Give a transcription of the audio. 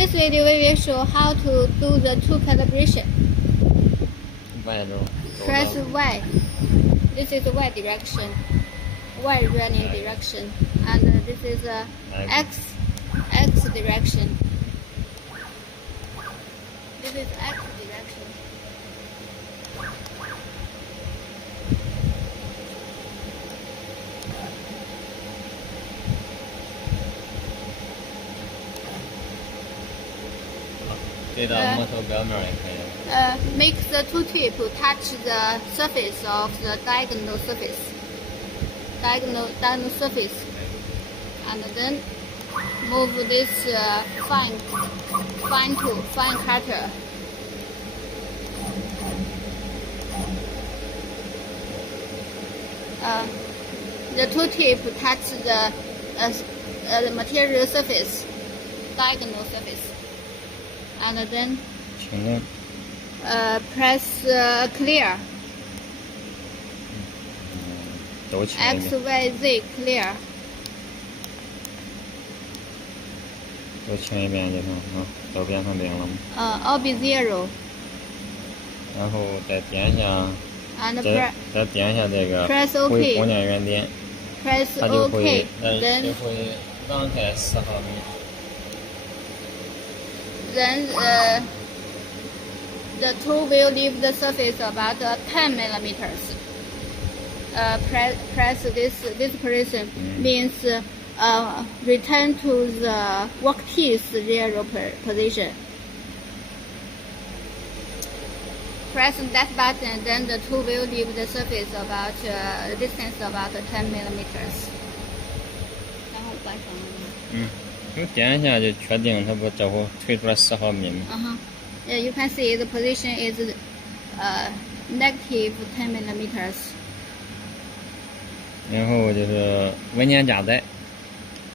this video we will show how to do the tool calibration. Press Y. This is Y direction, Y running direction, and this is X direction. This is X direction. Make the tool tip touch the surface of the diagonal surface, and then move this fine cutter. The tool tip touch the material surface, diagonal surface, and then press clear. X, Y, Z clear. 都清一遍就行啊，都变成零了吗？all be zero. 然后再点一下， and 再点一下这个 press 回 OK. 光点原点， Press 它就 OK. 会 Then 就会让开4毫米。Then the tool will leave the surface about 10 millimeters. Press this position means return to the workpiece 0 position. Press that button, then the tool will leave the surface about distance about 10 millimeters. 然后关上。就点一下就确定它不这会推出来4毫米吗？Yeah, you can see the position is negative 10 millimeters. 然后就是文件夹带。